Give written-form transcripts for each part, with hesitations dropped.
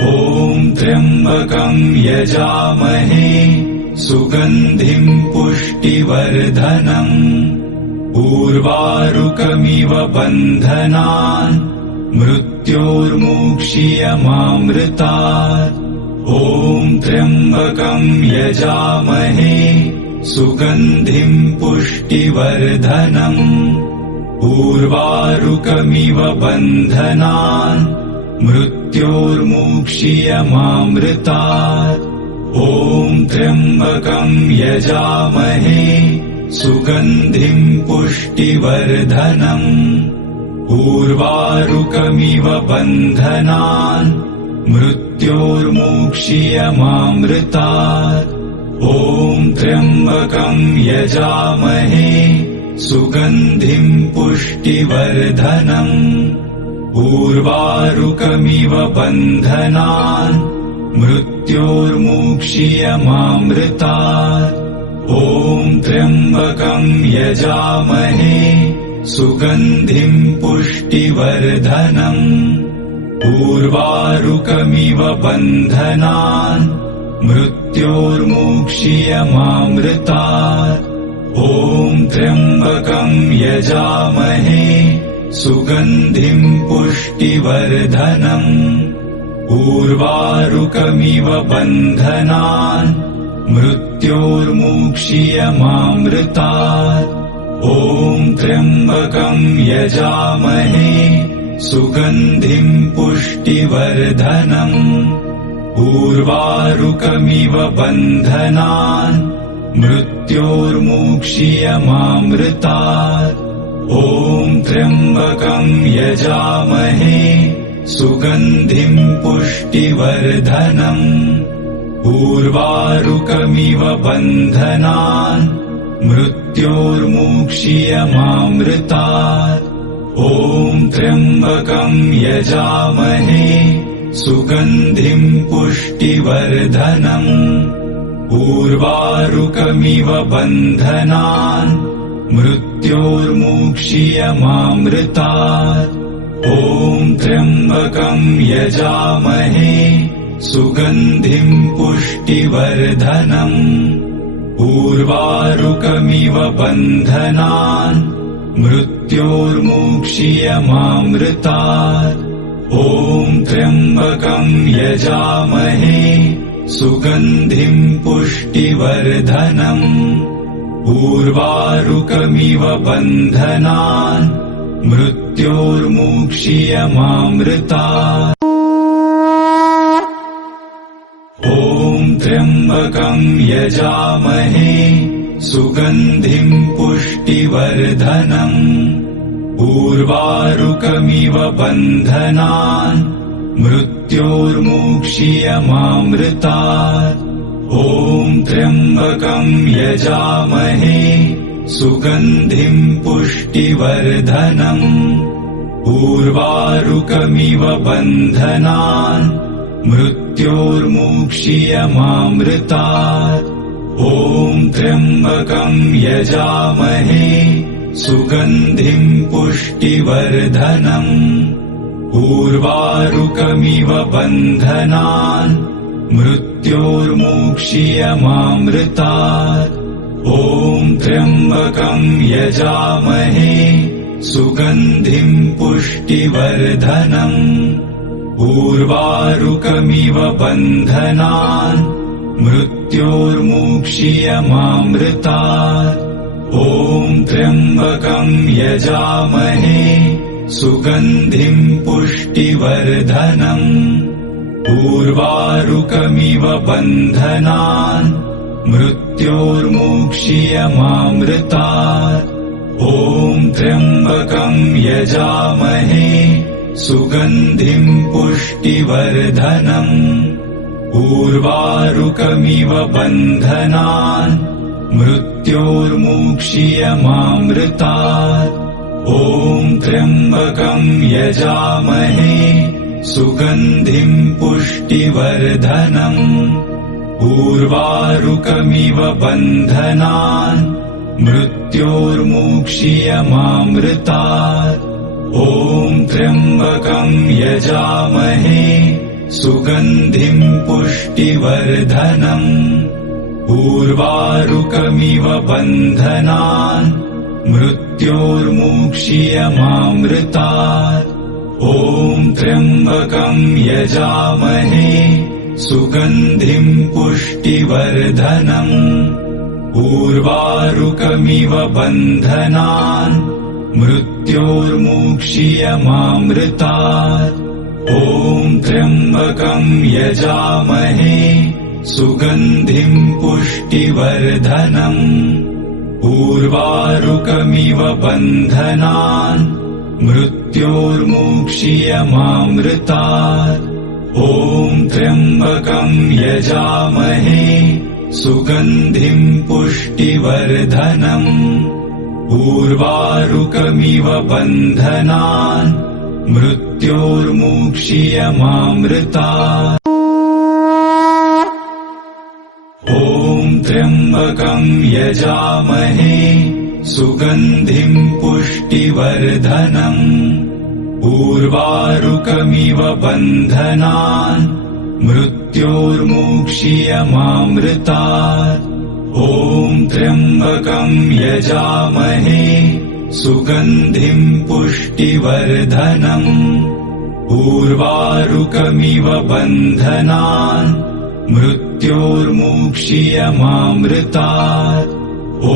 ॐ त्र्यम्बकं यजामहे सुगन्धिं पुष्टिवर्धनम् उर्वारुकमिव बन्धनान् मृत्योर्मुक्षीयमामृतात्। ॐ त्र्यम्बकं यजामहे सुगन्धिं पुष्टिवर्धनम् उर्वारुकमिव बन्धनान् मृत्योर्मुक्षीयमामृतात्। ॐ त्र्यम्बकं यजामहे सुगन्धिं पुष्टिवर्धनम् उर्वारुकमिव बन्धनान् मृत्योर्मुक्षीयमामृतात्। ॐ त्र्यम्बकं यजामहे सुगन्धिं पुष्टिवर्धनम् उर्वारुकमिव बन्धनान् मृत्योर्मुक्षीयमामृतात्। ॐ त्र्यम्बकं यजामहे सुगन्धिं पुष्टिवर्धनम् उर्वारुकमिव बन्धनान् मृत्योर्मुक्षीयमामृतात्। ॐ त्र्यम्बकं यजामहे सुगन्धिं पुष्टिवर्धनम् उर्वारुकमिव बन्धनान् मृत्योर्मुक्षीयमामृतात्। ॐ त्र्यम्बकं यजामहे सुगन्धिं पुष्टिवर्धनम् उर्वारुकमिव बन्धनान् मृत्योर्मुक्षीयमामृतात्। ॐ त्र्यम्बकं यजामहे सुगन्धिं पुष्टिवर्धनम् उर्वारुकमिव बन्धनान् मृत्योर्मुक्षीयमामृतात्। ॐ त्र्यम्बकं यजामहे सुगन्धिं पुष्टिवर्धनम् उर्वारुकमिव बन्धनान् मृत्योर्मुक्षीयमामृतात्। ॐ त्र्यम्बकं यजामहे सुगन्धिं पुष्टिवर्धनम् उर्वारुकमिव बन्धनान् मृत्योर्मुक्षीयमामृतात्। ॐ त्र्यम्बकं यजामहे सुगन्धिं पुष्टिवर्धनम् उर्वारुकमिव बन्धनान् मृत्योर्मुक्षीयमामृतात्। ॐ त्र्यम्बकं यजामहे सुगन्धिं पुष्टिवर्धनम् उर्वारुकमिव बन्धनान् मृत्योर्मुक्षीयमामृतात्। ॐ त्र्यम्बकं यजामहे सुगन्धिं पुष्टिवर्धनम् उर्वारुकमिव बन्धनान् मृत्योर्मुक्षीयमामृतात्। ॐ त्र्यम्बकं यजामहे सुगन्धिं पुष्टिवर्धनम् उर्वारुकमिव बन्धनान् मृत्योर्मुक्षीयमामृतात्। ॐ त्र्यम्बकं यजामहे सुगन्धिं पुष्टिवर्धनम् उर्वारुकमिव बन्धनान् मृत्योर्मुक्षीयमामृतात्। ॐ त्र्यम्बकं यजामहे सुगन्धिं पुष्टिवर्धनम् उर्वारुकमिव बन्धनान् मृत्योर्मुक्षीयमामृतात्। ॐ त्र्यम्बकं यजामहे सुगन्धिं पुष्टिवर्धनम् उर्वारुकमिव बन्धनान् मृत्योर्मुक्षीयमामृतात्। ॐ त्र्यम्बकं यजामहे सुगन्धिं पुष्टिवर्धनम् उर्वारुकमिव बन्धनान् मृत्योर्मुक्षीयमामृतात्। ॐ त्र्यम्बकं यजामहे सुगन्धिं पुष्टिवर्धनम् उर्वारुकमिव बन्धनान् मृत्योर्मुक्षीयमामृतात् ॐ त्र्यम्बकं यजामहे सुगन्धिं पुष्टिवर्धनम् उर्वारुकमिव बन्धनान् मृत्योर्मुक्षीयमामृतात् ॐ त्र्यम्बकं यजामहे सुगन्धिं पुष्टिवर्धनम् उर्वारुकमिव बन्धनान् मृत्योर्मुक्षीयमामृतात् ॐ त्र्यम्बकं यजामहे सुगन्धिं पुष्टिवर्धनम् उर्वारुकमिव बन्धनान् मृत्योर्मुक्षीयमामृतात् ॐ त्र्यम्बकं यजामहे सुगन्धिं पुष्टिवर्धनम् उर्वारुकमिव बन्धनान् मृत्योर्मुक्षीयमामृतात् ॐ त्र्यम्बकं यजामहे सुगन्धिं पुष्टिवर्धनम् उर्वारुकमिव बन्धनान् मृत्योर्मुक्षीयमामृतात् ॐ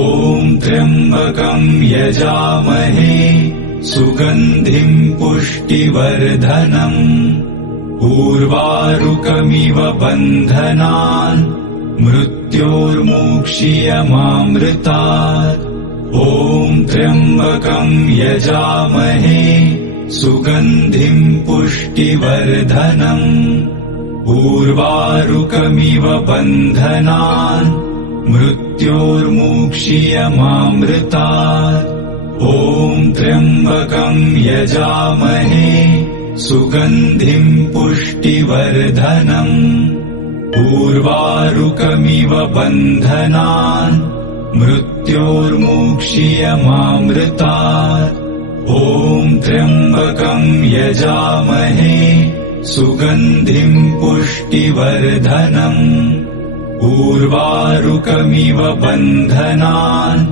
त्र्यम्बकं यजामहे सुगन्धिं पुष्टिवर्धनम् उर्वारुकमिव बन्धनान् मृत्योर्मुक्षीयमामृतात् ॐ त्र्यम्बकं यजामहे सुगन्धिं पुष्टिवर्धनम् उर्वारुकमिव बन्धनान् मृत्योर्मुक्षीयमामृतात् ॐ त्र्यम्बकं यजामहे सुगन्धिं पुष्टिवर्धनम् उर्वारुकमिव बन्धनान् मृत्योर्मुक्षीयमामृतात् ॐ त्र्यम्बकं यजामहे सुगन्धिं पुष्टिवर्धनम् उर्वारुकमिव बन्धनान्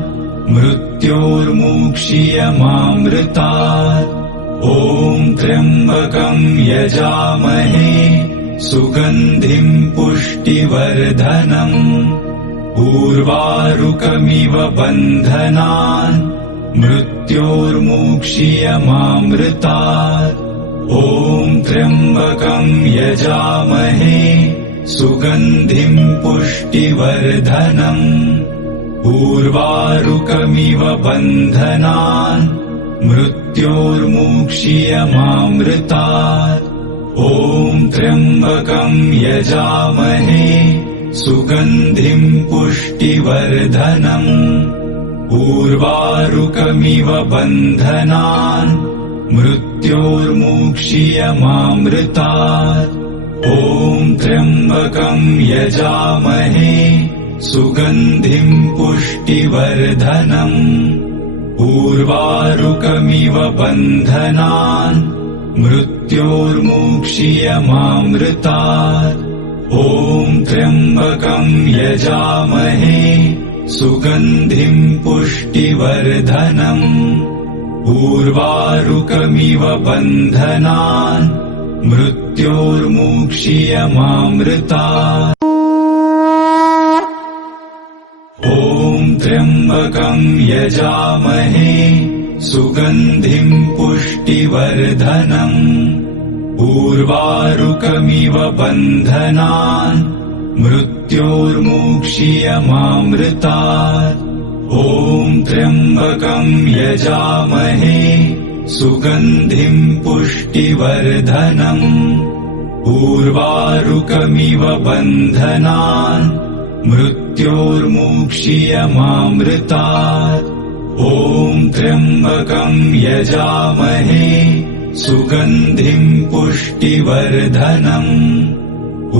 मृत्योर्मुक्षीयमामृतात् ॐ त्र्यम्बकं यजामहे सुगन्धिं पुष्टिवर्धनम् उर्वारुकमिव बन्धनान् मृत्योर्मुक्षीयमामृतात् ॐ त्र्यम्बकं यजामहे सुगन्धिं पुष्टिवर्धनम् उर्वारुकमिव बन्धनान् मृत्योर्मुक्षीयमामृतात् ॐ त्र्यम्बकं यजामहे सुगन्धिं पुष्टिवर्धनम् उर्वारुकमिव बन्धनान् मृत्योर्मुक्षीयमामृतात् ॐ त्र्यम्बकं यजामहे सुगन्धिं पुष्टिवर्धनम् उर्वारुकमिव बन्धनान् मृत्योर्मुक्षीयमामृतात् ॐ त्र्यम्बकं यजामहे सुगन्धिं पुष्टिवर्धनम् उर्वारुकमिव बन्धनान् मृत्योर्मुक्षीयमामृतात् ॐ त्र्यम्बकं यजामहे सुगन्धिं पुष्टिवर्धनम् उर्वारुकमिव बन्धनान् मृत्योर्मुक्षीयमामृतात् ॐ त्र्यम्बकं यजामहे सुगन्धिं पुष्टिवर्धनम् उर्वारुकमिव बन्धनान् मृत्योर्मुक्षीयमामृतात् ॐ त्र्यम्बकं यजामहे सुगन्धिं पुष्टिवर्धनम्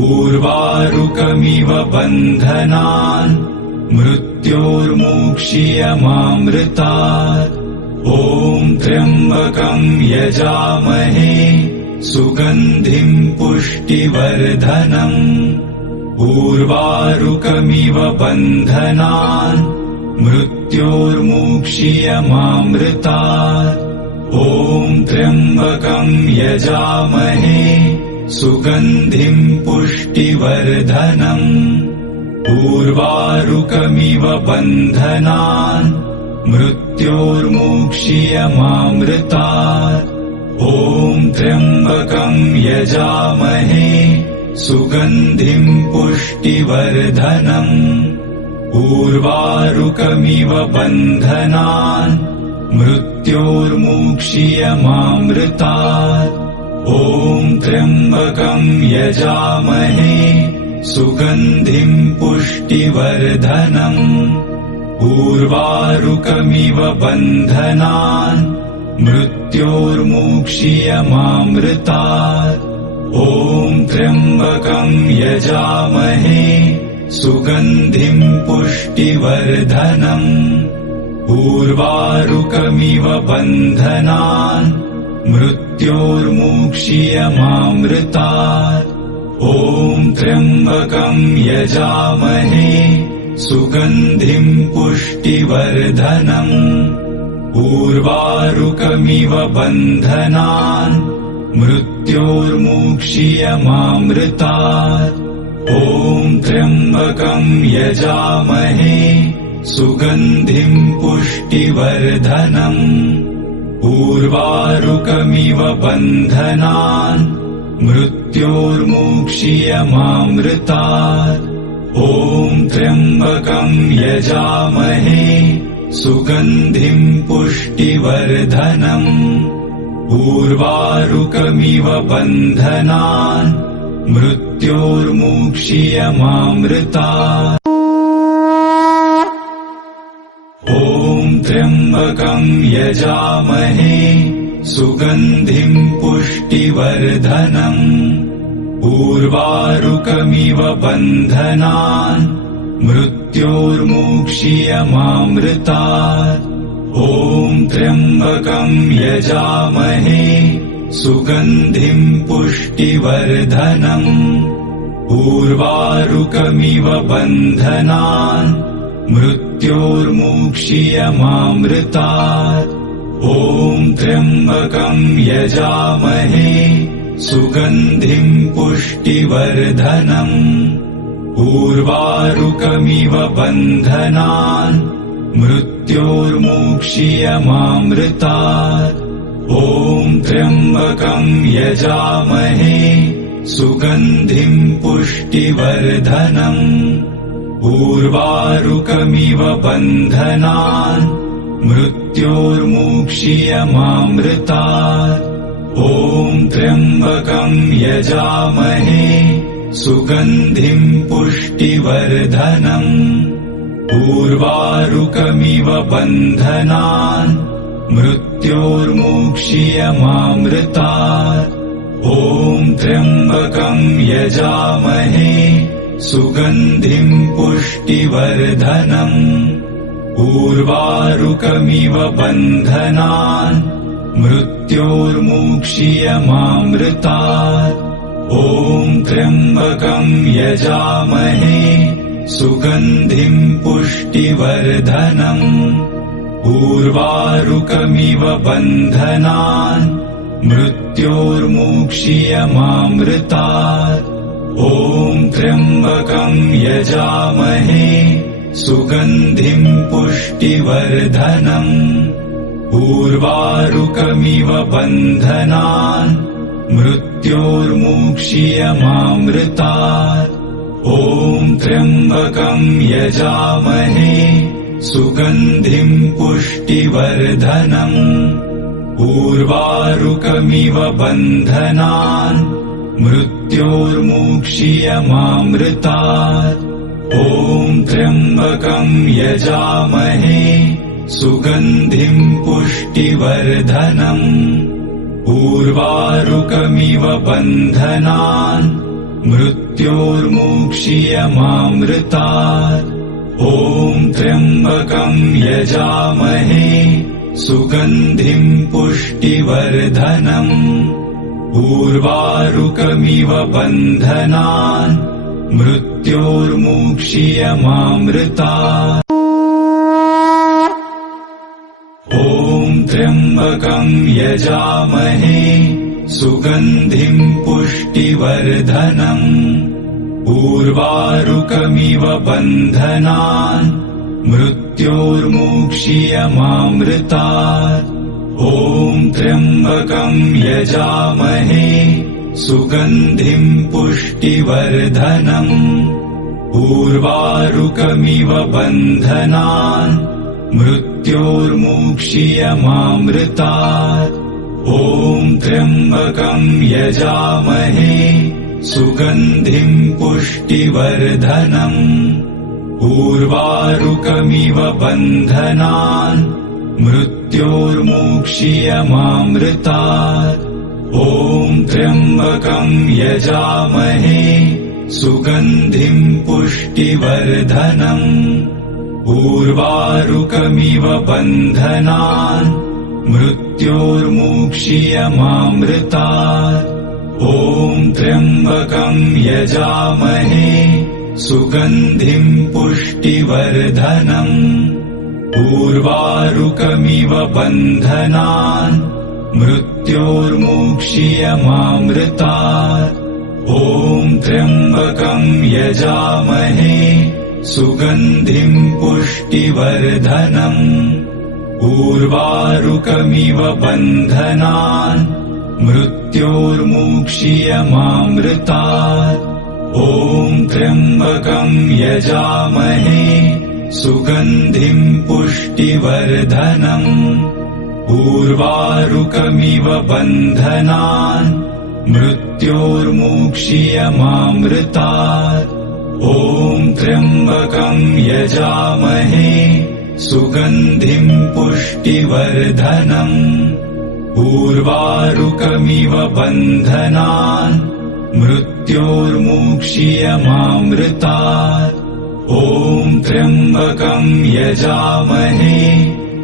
उर्वारुकमिव बन्धनान् मृत्योर्मुक्षीयमामृतात् ॐ त्र्यम्बकं यजामहे सुगन्धिं पुष्टिवर्धनम् उर्वारुकमिव बन्धनान् मृत्योर्मुक्षीयमामृतात् ॐ त्र्यम्बकं यजामहे सुगन्धिं पुष्टिवर्धनम् उर्वारुकमिव बन्धनान् मृत्योर्मुक्षीयमामृतात् ॐ त्र्यम्बकं यजामहे सुगन्धिं पुष्टिवर्धनम् उर्वारुकमिव बन्धनान् मृत्योर्मुक्षीयमामृतात् ॐ त्र्यम्बकं यजामहे सुगन्धिं पुष्टिवर्धनम् उर्वारुकमिव बन्धनान् मृत्योर्मुक्षीयमामृतात् ॐ त्र्यम्बकं यजामहे सुगन्धिं पुष्टिवर्धनम् उर्वारुकमिव बन्धनान् मृत्योर्मुक्षीयमामृतात् ॐ त्र्यम्बकं यजामहे सुगन्धिं पुष्टिवर्धनम् उर्वारुकमिव बन्धनान् मृत्योर्मुक्षीयमामृतात् ॐ त्र्यम्बकं यजामहे सुगन्धिं पुष्टिवर्धनम् उर्वारुकमिव बन्धनान् मृत्योर्मुक्षीयमामृतात् ॐ त्र्यम्बकं यजामहे सुगन्धिं पुष्टिवर्धनम् उर्वारुकमिव बन्धनान् मृत्योर्मुक्षीयमामृतात् ॐ त्र्यम्बकं यजामहे सुगन्धिं पुष्टिवर्धनम् उर्वारुकमिव बन्धनान् मृत्योर्मुक्षीयमामृतात् ॐ त्र्यम्बकं यजामहे सुगन्धिं पुष्टिवर्धनम् उर्वारुकमिव बन्धनान् मृत्योर्मुक्षीयमामृतात् ॐ त्र्यम्बकं यजामहे सुगन्धिं पुष्टिवर्धनम् उर्वारुकमिव बन्धनान् मृत्योर्मुक्षीयमामृतात् ॐ त्र्यम्बकं यजामहे सुगन्धिं पुष्टिवर्धनम् उर्वारुकमिव बन्धनान् मृत्योर्मुक्षीयमामृतात् ॐ त्र्यम्बकं यजामहे सुगन्धिं पुष्टिवर्धनम् उर्वारुकमिव बन्धनान् मृत्योर्मुक्षीयमामृतात् ॐ त्र्यम्बकं यजामहे सुगन्धिं पुष्टिवर्धनम् उर्वारुकमिव बन्धनान् मृत्योर्मुक्षीयमामृतात् ॐ त्र्यम्बकं यजामहे सुगन्धिं पुष्टिवर्धनम् उर्वारुकमिव बन्धनान् मृत्योर्मुक्षीयमामृतात् ॐ त्र्यम्बकं यजामहे सुगन्धिं पुष्टिवर्धनम् उर्वारुकमिव बन्धनान् मृत्योर्मुक्षीयमामृतात् ॐ त्र्यम्बकं यजामहे सुगन्धिं पुष्टिवर्धनम् उर्वारुकमिव बन्धनान् मृत्योर्मुक्षीयमामृतात् ॐ त्र्यम्बकं यजामहे सुगन्धिं पुष्टिवर्धनम् उर्वारुकमिव बन्धनान् मृत्योर्मुक्षीयमामृतात् ॐ त्र्यम्बकं यजामहे सुगन्धिं पुष्टिवर्धनम् उर्वारुकमिव बन्धनान् मृत्योर्मुक्ष्यमामृतात् ॐ त्र्यम्बकं यजामहे सुगन्धिं पुष्टिवर्धनम् उर्वारुकमिव बन्धनान् मृत्योर्मुक्ष्यमामृतात् ॐ त्र्यम्बकं यजामहे सुगन्धिं पुष्टिवर्धनम् उर्वारुकमिव बन्धनान् मृत्योर्मुक्ष्यमामृतात् ॐ त्र्यम्बकं यजामहे सुगन्धिं पुष्टिवर्धनम् उर्वारुकमिव बन्धनान् मृत्योर्मुक्ष्यमामृतात् ॐ त्र्यम्बकं यजामहे सुगन्धिं पुष्टिवर्धनम् उर्वारुकमिव बन्धनान् मृत्योर्मुक्ष्यमामृतात् ॐ त्र्यम्बकं यजामहे सुगन्धिं पुष्टिवर्धनम् उर्वारुकमिव बन्धनान् मृत्योर्मुक्ष्यमामृतात् ॐ त्र्यम्बकं यजामहे सुगन्धिं पुष्टिवर्धनम् उर्वारुकमिव बन्धनान् मृत्योर्मुक्ष्यमामृतात् ॐ त्र्यम्बकं यजामहे सुगन्धिं पुष्टिवर्धनम् उर्वारुकमिव बन्धनान् मृत्योर्मुक्ष्यमामृतात् ॐ त्र्यम्बकं यजामहे सुगन्धिं पुष्टिवर्धनम् उर्वारुकमिव बन्धनान् मृत्योर्मुक्ष्यमामृतात् ॐ त्र्यम्बकं यजामहे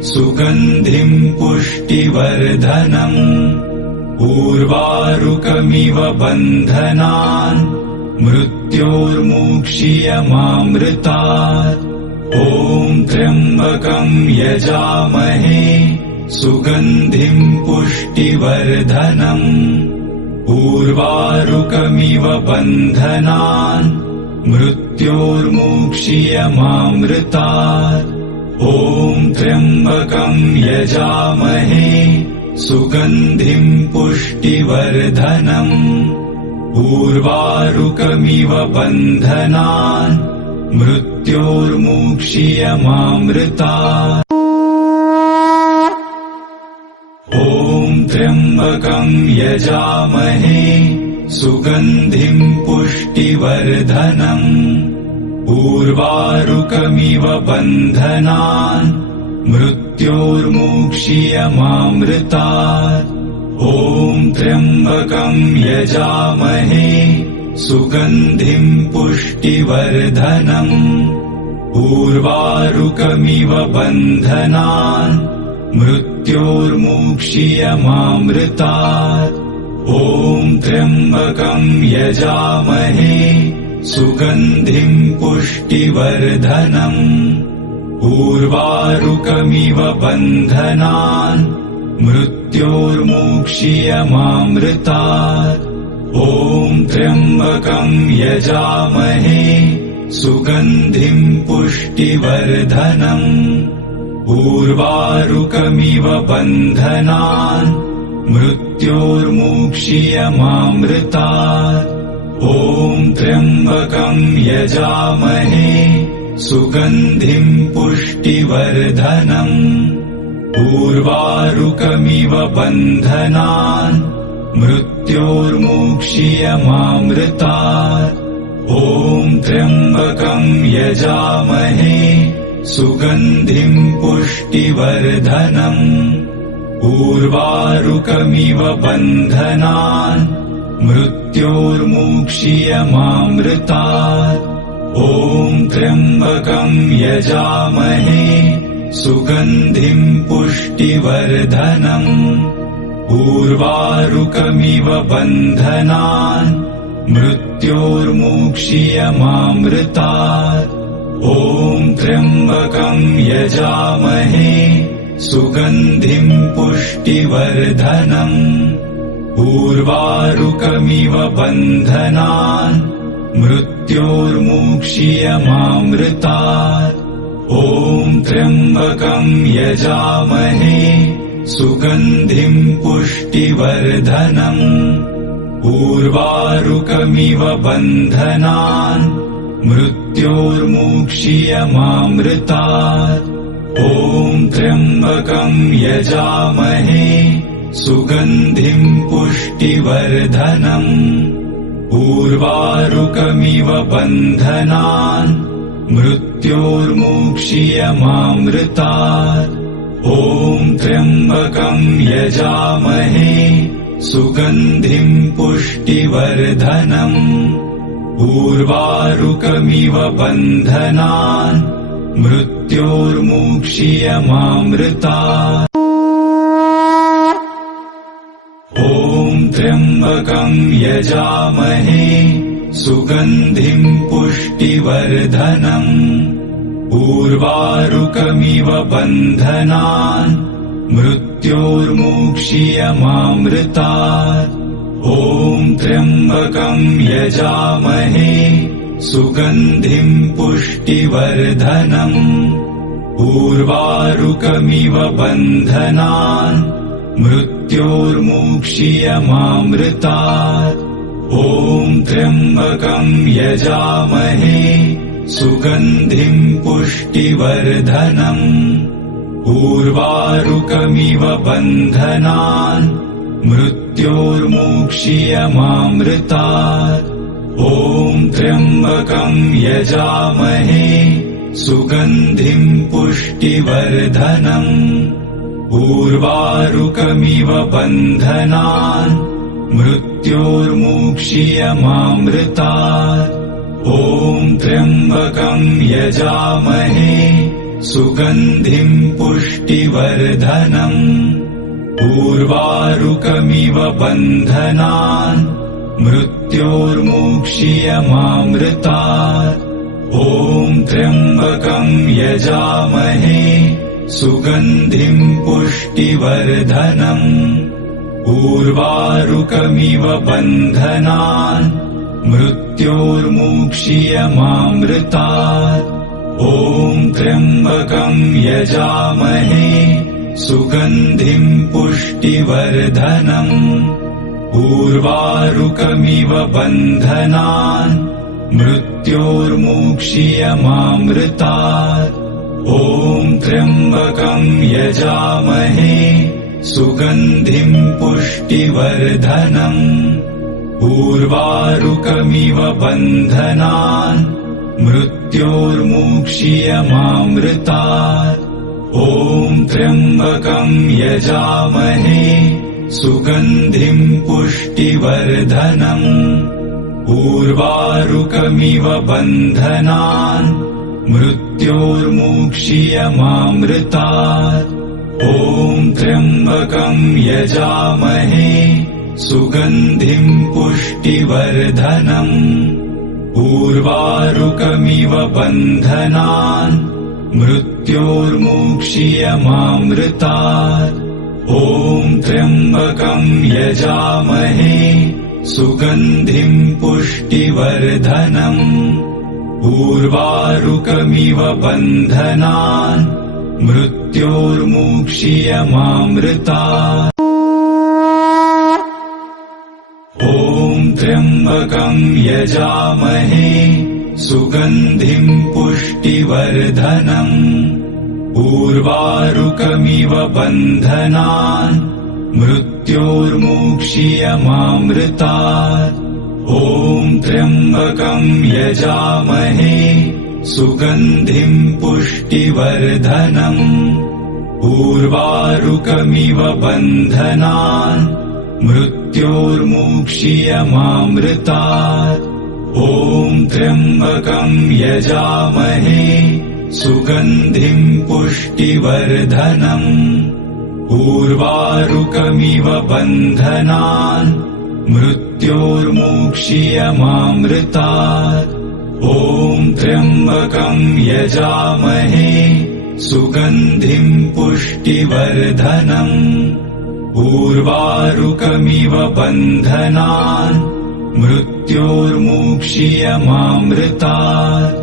सुगन्धिं पुष्टिवर्धनम् उर्वारुकमिव बन्धनान् मृत्योर्मुक्ष्यमामृतात् ॐ त्र्यम्बकं यजामहे सुगन्धिं पुष्टिवर्धनम् उर्वारुकमिव बन्धनान् मृत्योर्मुक्ष्यमामृतात् ॐ त्र्यम्बकं यजामहे सुगन्धिं पुष्टिवर्धनम् उर्वारुकमिव बन्धनान् मृत्योर्मुक्ष्यमामृतात् ॐ त्र्यम्बकं यजामहे सुगन्धिं पुष्टिवर्धनम् उर्वारुकमिव बन्धनान् मृत्योर्मुक्ष्यमामृतात् ॐ त्र्यम्बकं यजामहे सुगन्धिं पुष्टिवर्धनम् उर्वारुकमिव बन्धनान् मृत्योर्मुक्ष्यमामृतात् ॐ त्र्यम्बकं यजामहे सुगन्धिं पुष्टिवर्धनम् उर्वारुकमिव बन्धनान् मृत्योर्मुक्ष्यमामृतात् ॐ त्र्यम्बकं यजामहे सुगन्धिं पुष्टिवर्धनम् उर्वारुकमिव बन्धनान् मृत्योर्मुक्ष्यमामृतात् ॐ त्र्यम्बकं यजामहे सुगन्धिं पुष्टिवर्धनम् उर्वारुकमिव बन्धनान् मृत्योर्मुक्ष्यमामृतात् ॐ त्र्यम्बकं यजामहे सुगन्धिं पुष्टिवर्धनम् उर्वारुकमिव बन्धनान् मृत्योर्मुक्ष्यमामृतात् ॐ त्र्यम्बकं यजामहे सुगन्धिं पुष्टिवर्धनम् उर्वारुकमिव बन्धनान् मृत्योर्मुक्षीयमामृतात्। ॐ त्र्यम्बकं यजामहे सुगन्धिं पुष्टिवर्धनम्। उर्वारुकमिव बन्धनान् मृत्योर्मुक्षीयमामृतात्। ॐ त्र्यम्बकं यजामहे सुगन्धिं पुष्टिवर्धनम्। उर्वारुकमिव बन्धनान् मृत्योर्मुक्षीयमामृतात्। ॐ त्र्यम्बकं यजामहे सुगन्धिं पुष्टिवर्धनम्। उर्वारुकमिव बन्धनान् मृत्योर्मुक्षीयमामृतात्। ॐ त्र्यम्बकं यजामहे सुगन्धिं पुष्टिवर्धनम्। उर्वारुकमिव बन्धनान् मृत्योर्मुक्षीयमामृतात्। ॐ त्र्यम्बकं यजामहे सुगन्धिं पुष्टिवर्धनम्। उर्वारुकमिव बन्धनान् मृत्योर्मुक्षीयमामृतात्। ॐ त्र्यम्बकं यजामहे सुगन्धिं पुष्टिवर्धनम्। उर्वारुकमिव बन्धनान् मृत्योर्मुक्षीयमामृतात्। ॐ त्र्यम्बकं यजामहे सुगन्धिं पुष्टिवर्धनम्। उर्वारुकमिव बन्धनान् मृत्योर्मुक्षीयमामृतात्। ॐ त्र्यम्बकं यजामहे सुगन्धिं पुष्टिवर्धनम्। उर्वारुकमिव बन्धनान् मृत्योर्मुक्षीयमामृतात्। ॐ त्र्यम्बकं यजामहे सुगन्धिं पुष्टिवर्धनम्। उर्वारुकमिव बन्धनान् मृत्योर्मुक्षीयमामृतात्। ॐ त्र्यम्बकं यजामहे सुगन्धिं पुष्टिवर्धनम्। उर्वारुकमिव बन्धनान् मृत्योर्मुक्षीयमामृतात्। ॐ त्र्यम्बकं यजामहे सुगन्धिं पुष्टिवर्धनम्। उर्वारुकमिव बन्धनान् मृत्योर्मुक्षीयमामृतात्। ॐ त्र्यम्बकं यजामहे सुगन्धिं पुष्टिवर्धनम्। उर्वारुकमिव बन्धनान् मृत्योर्मुक्षीयमामृतात्। ॐ त्र्यम्बकं यजामहे सुगन्धिं पुष्टिवर्धनम्। उर्वारुकमिव बन्धनान् मृत्योर्मुक्षीयमामृतात्। ॐ त्र्यम्बकं यजामहे सुगन्धिं पुष्टिवर्धनम्। उर्वारुकमिव बन्धनान् मृत्योर्मुक्षीयमामृतात्। ॐ त्र्यम्बकं यजामहे सुगन्धिं पुष्टिवर्धनम्। उर्वारुकमिव बन्धनान् मृत्योर्मुक्षीयमामृतात्। ॐ त्र्यम्बकं यजामहे सुगन्धिं पुष्टिवर्धनम्। उर्वारुकमिव बन्धनान् मृत्योर्मुक्षीयमामृतात्। ॐ त्र्यम्बकं यजामहे सुगन्धिं पुष्टिवर्धनम्। उर्वारुकमिव बन्धनान् मृत्योर्मुक्षीयमामृतात्। ॐ त्र्यम्बकं यजामहे सुगन्धिं पुष्टिवर्धनम्। उर्वारुकमिव बन्धनान् मृत्योर्मुक्षीयमामृतात्। ॐ त्र्यम्बकं यजामहे सुगन्धिं पुष्टिवर्धनम्। उर्वारुकमिव बन्धनान् मृत्योर्मुक्षीयमामृतात्।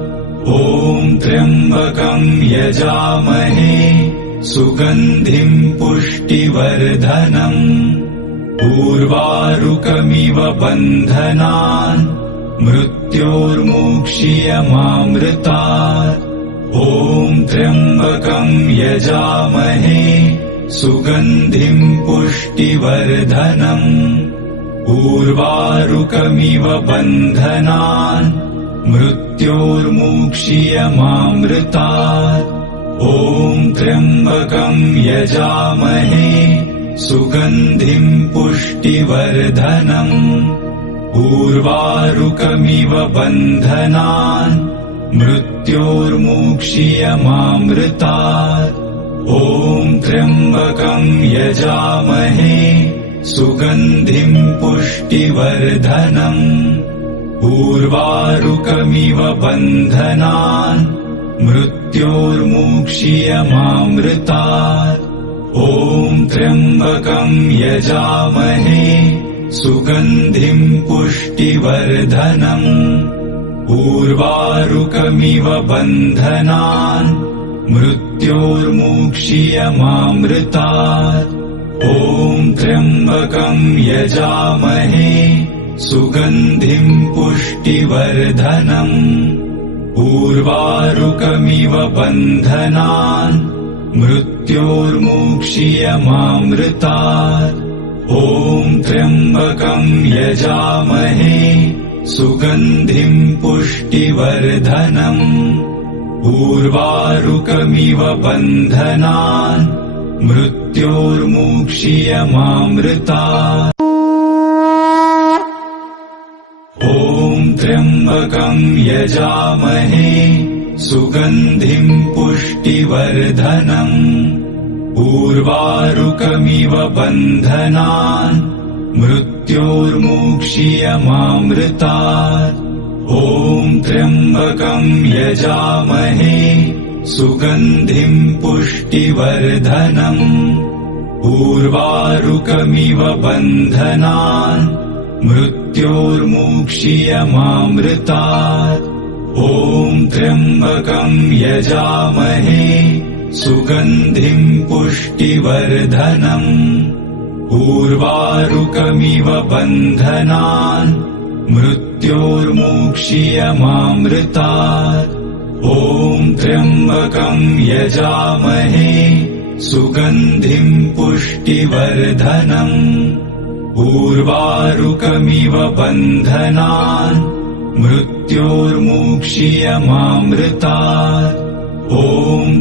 ॐ त्र्यम्बकं यजामहे सुगन्धिं पुष्टिवर्धनम्। उर्वारुकमिव बन्धनान् मृत्योर्मुक्षीयमामृतात्। ॐ त्र्यम्बकं यजामहे सुगन्धिं पुष्टिवर्धनम्। उर्वारुकमिव बन्धनान् मृत्योर्मुक्षीयमामृतात्। ॐ त्र्यम्बकं यजामहे सुगन्धिं पुष्टिवर्धनम्। उर्वारुकमिव बन्धनान् मृत्योर्मुक्षीयमामृतात्। ॐ त्र्यम्बकं यजामहे सुगन्धिं पुष्टिवर्धनम्। उर्वारुकमिव बन्धनान् मृत्योर्मुक्षीयमामृतात्। ॐ त्र्यम्बकं यजामहे सुगन्धिं पुष्टिवर्धनम्। उर्वारुकमिव बन्धनान् मृत्योर्मुक्षीयमामृतात्। ॐ त्र्यम्बकं यजामहे सुगन्धिं पुष्टिवर्धनम्। उर्वारुकमिव बन्धनान् मृत्योर्मुक्षीयमामृतात्। ॐ त्र्यम्बकं यजामहे सुगन्धिं पुष्टिवर्धनम्। उर्वारुकमिव बन्धनान् मृत्योर्मुक्षीयमामृतात्। ॐ त्र्यम्बकं यजामहे सुगन्धिं पुष्टिवर्धनम्। उर्वारुकमिव बन्धनान् मृत्योर्मुक्षीयमामृतात्। ॐ त्र्यम्बकं यजामहे सुगन्धिं पुष्टिवर्धनम्। उर्वारुकमिव बन्धनान् मृत्योर्मुक्षीयमामृतात्। ॐ त्र्यम्बकं यजामहे सुगन्धिं पुष्टिवर्धनम्। उर्वारुकमिव बन्धनान् मृत्योर्मुक्षीयमामृतात्। ॐ त्र्यम्बकं यजामहे सुगन्धिं पुष्टिवर्धनम्। उर्वारुकमिव बन्धनान् मृत्योर्मुक्षीयमामृतात्। ॐ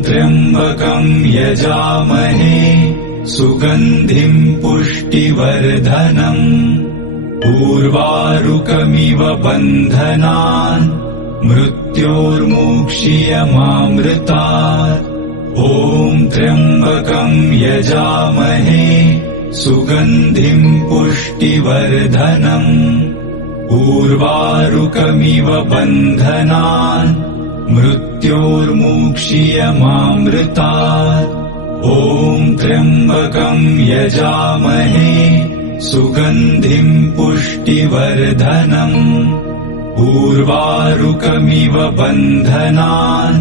त्र्यम्बकं यजामहे सुगन्धिं पुष्टिवर्धनम्। उर्वारुकमिव बन्धनान् मृत्योर्मुक्षीयमामृतात्। ॐ त्र्यम्बकं यजामहे सुगन्धिं पुष्टिवर्धनम्। उर्वारुकमिव बन्धनान् मृत्योर्मुक्षीयमामृतात्। ॐ त्र्यम्बकं यजामहे सुगन्धिं पुष्टिवर्धनम्। उर्वारुकमिव बन्धनान्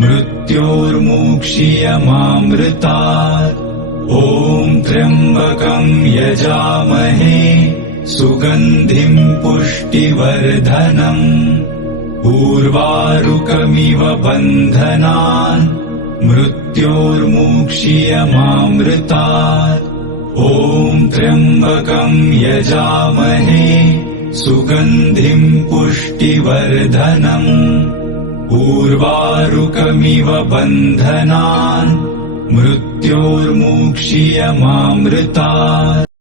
मृत्योर्मुक्षीयमामृतात्। ॐ त्र्यम्बकं यजामहे सुगन्धिं पुष्टिवर्धनम्। उर्वारुकमिव बन्धनान् मृत्योर्मुक्षीयमामृतात्। ॐ त्र्यम्बकं यजामहे सुगन्धिं पुष्टिवर्धनम्। उर्वारुकमिव बन्धनान् मृत्योर्मुक्षीयमामृतात्।